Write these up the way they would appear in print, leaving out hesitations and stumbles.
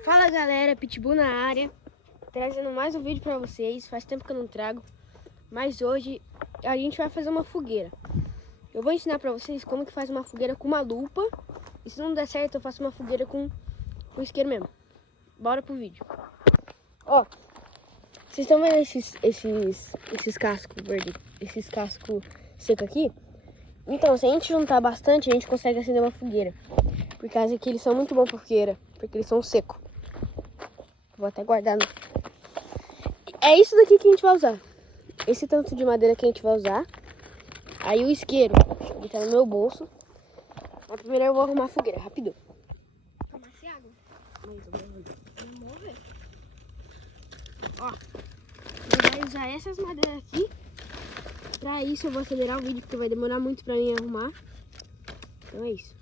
Fala galera, Pitbull na área, trazendo mais um vídeo pra vocês. Faz tempo que eu não trago, mas hoje a gente vai fazer uma fogueira. Eu vou ensinar pra vocês como que faz uma fogueira com uma lupa. E se não der certo, eu faço uma fogueira com isqueiro mesmo. Bora pro vídeo. Ó, vocês estão vendo esses cascos verdes, esses cascos secos aqui? Então, se a gente juntar bastante, a gente consegue acender uma fogueira. Por causa que eles são muito bons pra fogueira, porque eles são secos. Vou até guardar. É isso daqui que a gente vai usar. Esse tanto de madeira que a gente vai usar. Aí o isqueiro, ele tá no meu bolso. Mas primeiro eu vou arrumar a fogueira, rapidão. Tomar essa água. Vamos morrer. Ó, eu vou usar essas madeiras aqui. Pra isso eu vou acelerar o vídeo, porque vai demorar muito pra mim arrumar. Então é isso.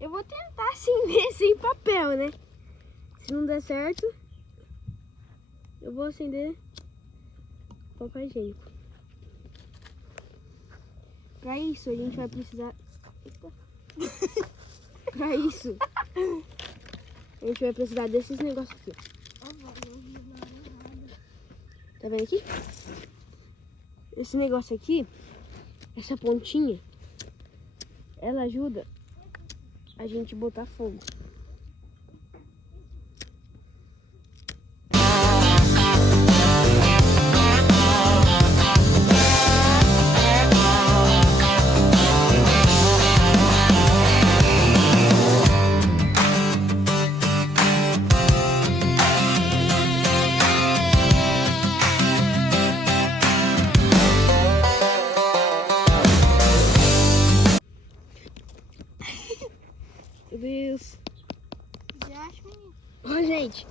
Eu vou tentar acender sem papel, né? Se não der certo, eu vou acender papel higiênico. Pra isso a gente vai precisar... Pra isso a gente vai precisar desses negócios aqui. Tá vendo aqui? Esse negócio aqui, essa pontinha, ela ajuda a gente botar fogo. Meu Deus. Já acho, menino. Ó, gente,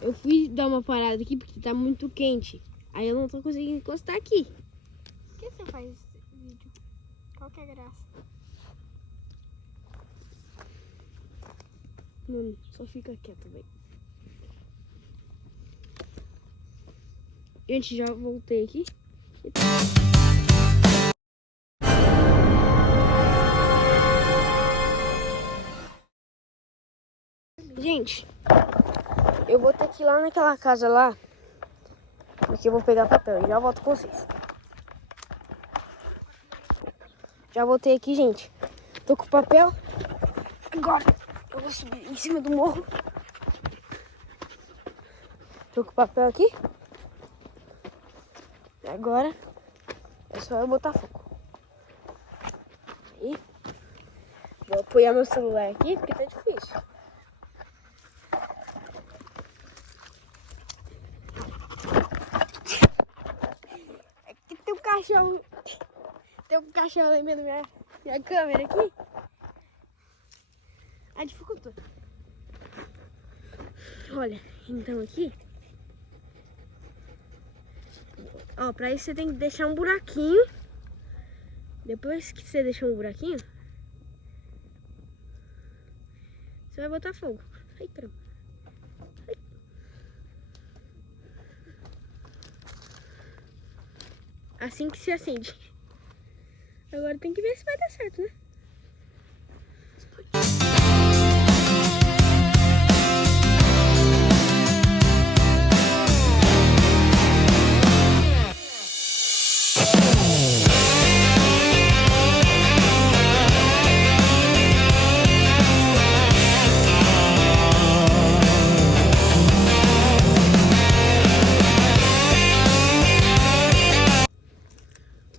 eu fui dar uma parada aqui porque tá muito quente. Aí eu não tô conseguindo encostar aqui. Por que você faz esse vídeo? Qual que é a graça? Mano, só fica quieto, velho. Gente, já voltei aqui. Gente, eu vou ter que ir lá naquela casa lá, porque eu vou pegar papel e já volto com vocês. Já voltei aqui, gente. Tô com o papel. Agora eu vou subir em cima do morro. Tô com o papel aqui. Agora é só eu botar fogo. Aí, vou apoiar meu celular aqui, porque tá difícil. Tem um cachorro lembrando minha câmera aqui. Ah, dificultou. Olha, então aqui. Ó, pra isso você tem que deixar um buraquinho. Depois que você deixar um buraquinho, você vai botar fogo. Ai, caramba. Ai. Assim que se acende. Agora tem que ver se vai dar certo, né?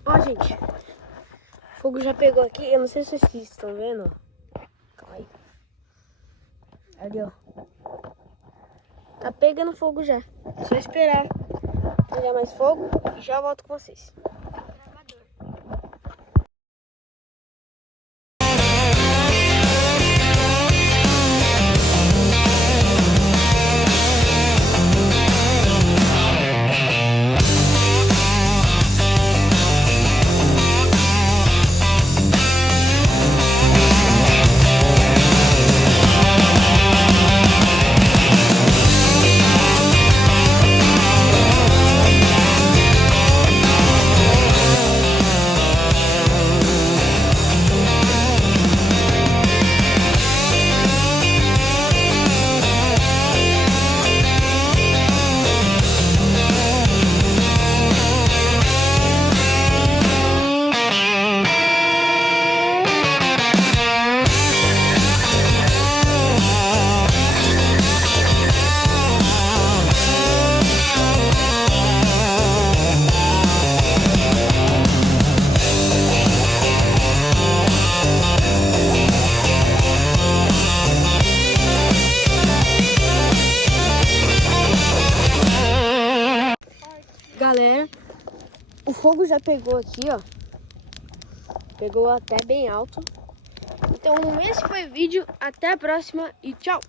Ó, gente, o fogo já pegou aqui. Eu não sei se vocês estão vendo, ó. Calma aí. Ali, ó. Tá pegando fogo já. Só esperar pegar mais fogo e já volto com vocês. galera, o fogo já pegou aqui, ó. Pegou até bem alto. Então esse foi o vídeo. Até a próxima e tchau!